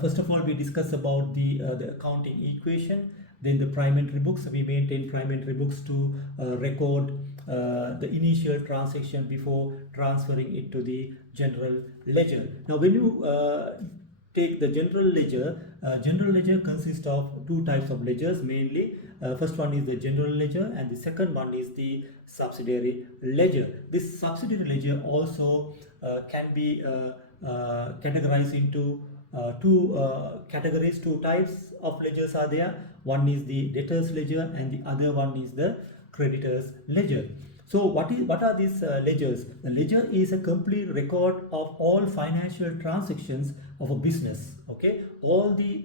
First of all, we discuss about the accounting equation. Then the prime entry books. We maintain prime entry books to record the initial transaction before transferring it to the general ledger. Now, when you take the general ledger consists of two types of ledgers mainly. First one is the general ledger, and the second one is the subsidiary ledger. This subsidiary ledger also can be categorized into two categories. Two types of ledgers are there. One is the debtors ledger and the other one is the creditors ledger. So what are these ledgers? The ledger is a complete record of all financial transactions of a business. Okay, all the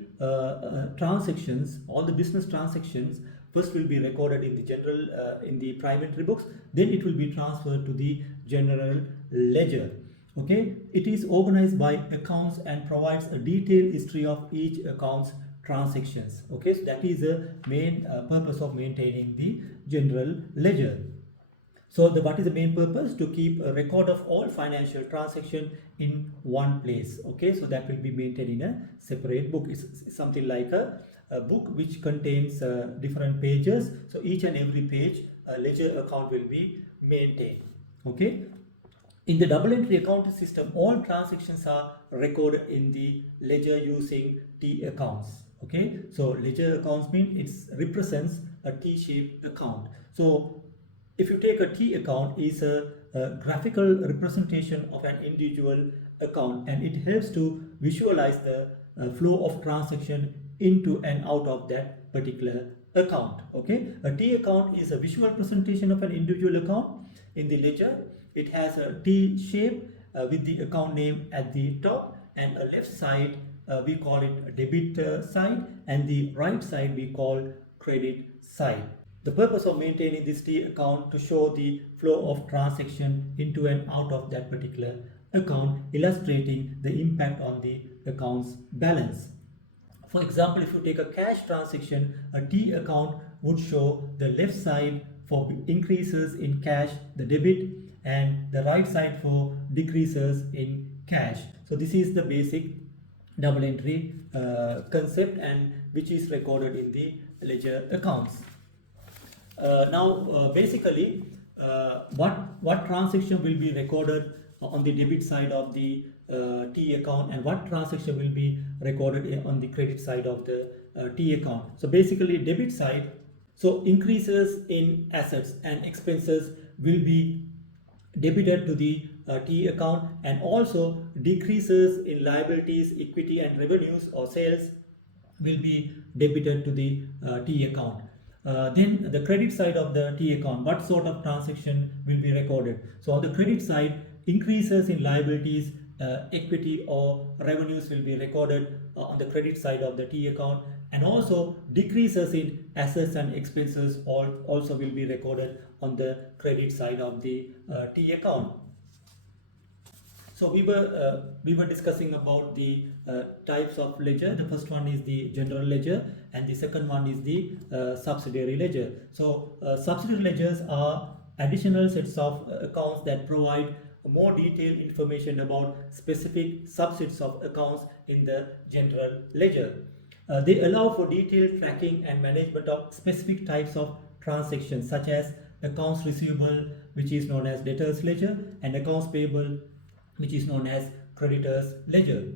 transactions, all the business transactions first will be recorded in the general in the prime entry books. Then it will be transferred to the general ledger. Okay, it is organized by accounts and provides a detailed history of each account's transactions. Okay, so that is the main purpose of maintaining the general ledger. So what is the main purpose? To keep a record of all financial transaction in one place. Okay, so that will be maintained in a separate book. It's something like a book which contains different pages. So each and every page, a ledger account will be maintained. Okay. In the double entry accounting system, all transactions are recorded in the ledger using T accounts. Okay, so ledger accounts mean it represents a T-shaped account. So if you take a T account, is a graphical representation of an individual account, and it helps to visualize the flow of transaction into and out of that particular account. Okay, a T account is a visual presentation of an individual account in the ledger. It has a T shape with the account name at the top, and a left side we call it debit side, and the right side we call credit side. The purpose of maintaining this T account to show the flow of transaction into and out of that particular account, illustrating the impact on the account's balance. For example, if you take a cash transaction, a T account would show the left side for increases in cash, the debit, and the right side for decreases in cash. So this is the basic double entry concept, and which is recorded in the ledger accounts. Basically, what transaction will be recorded on the debit side of the T account, and what transaction will be recorded on the credit side of the T account. So basically, debit side, so increases in assets and expenses will be debited to the T account, and also decreases in liabilities, equity and revenues or sales will be debited to the T account. Then the credit side of the T account, what sort of transaction will be recorded? So on the credit side, increases in liabilities, equity or revenues will be recorded on the credit side of the T account, and also decreases in assets and expenses also will be recorded on the credit side of the T account. So we were discussing about the types of ledger. The first one is the general ledger, and the second one is the subsidiary ledger. So subsidiary ledgers are additional sets of accounts that provide more detailed information about specific subsets of accounts in the general ledger. They allow for detailed tracking and management of specific types of transactions, such as accounts receivable, which is known as debtors ledger, and accounts payable, which is known as creditors ledger.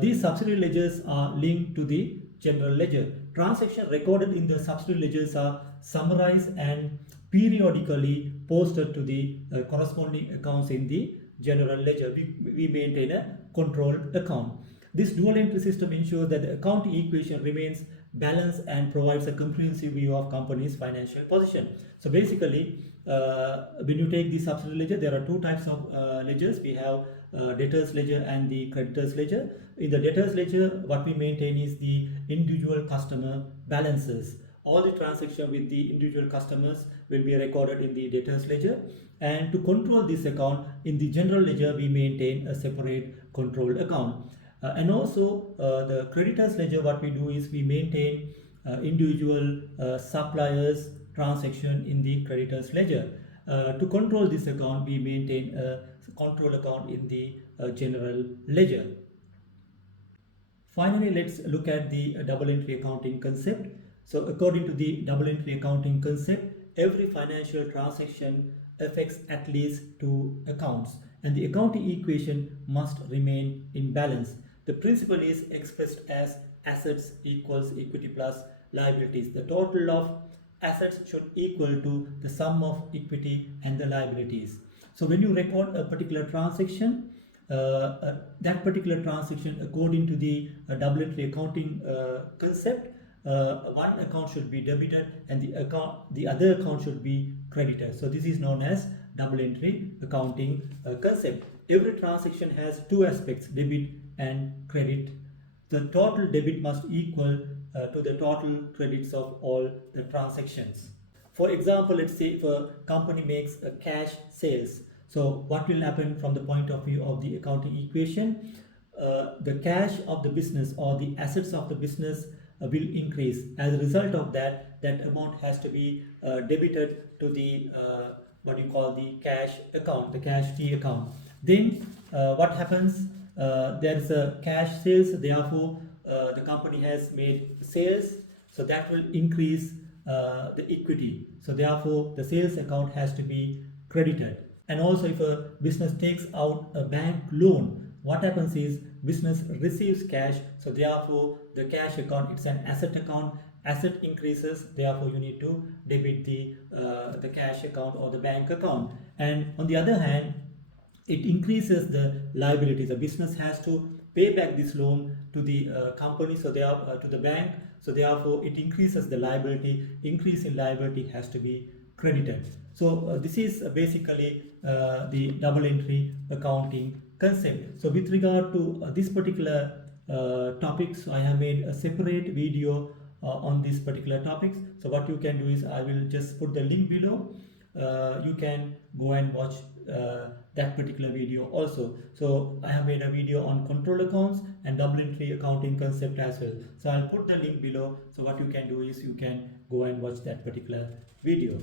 These subsidiary ledgers are linked to the general ledger. Transactions recorded in the subsidiary ledgers are summarized and periodically posted to the corresponding accounts in the general ledger. We maintain a control account. This dual entry system ensures that the account equation remains balanced and provides a comprehensive view of company's financial position. So basically, when you take the subsidiary ledger, there are two types of ledgers. We have debtors ledger and the creditors ledger. In the debtors ledger, what we maintain is the individual customer balances. All the transactions with the individual customers will be recorded in the debtors ledger, and to control this account, in the general ledger we maintain a separate control account. And also the creditors ledger, what we do is we maintain individual suppliers transaction in the creditors ledger. To control this account, we maintain a control account in the general ledger. Finally, let's look at the double entry accounting concept. So according to the double entry accounting concept, every financial transaction affects at least two accounts and the accounting equation must remain in balance. The principle is expressed as assets equals equity plus liabilities. The total of assets should equal to the sum of equity and the liabilities. So when you record a particular transaction, that particular transaction according to the double entry accounting concept, one account should be debited and the other account should be credited. So this is known as double entry accounting concept. Every transaction has two aspects, debit and credit. The total debit must equal to the total credits of all the transactions. For example, let's say if a company makes a cash sales, so what will happen from the point of view of the accounting equation? The cash of the business or the assets of the business will increase. As a result of that, that amount has to be debited to the what you call the cash account, the cash T account. Then what happens? There is a cash sales, therefore the company has made sales, so that will increase the equity. So therefore the sales account has to be credited. And also if a business takes out a bank loan, what happens is business receives cash, so therefore the cash account, it's an asset account, asset increases, therefore you need to debit the cash account or the bank account. And on the other hand, it increases the liabilities. The business has to pay back this loan to the company, so they are to the bank, so therefore it increases the liability. Increase in liability has to be credited. So this is basically the double entry accounting concept. So with regard to this particular topics, I have made a separate video on this particular topics. So what you can do is I will just put the link below. You can go and watch that particular video also. So I have made a video on control accounts and double entry accounting concept as well. So I'll put the link below. So what you can do is you can go and watch that particular video.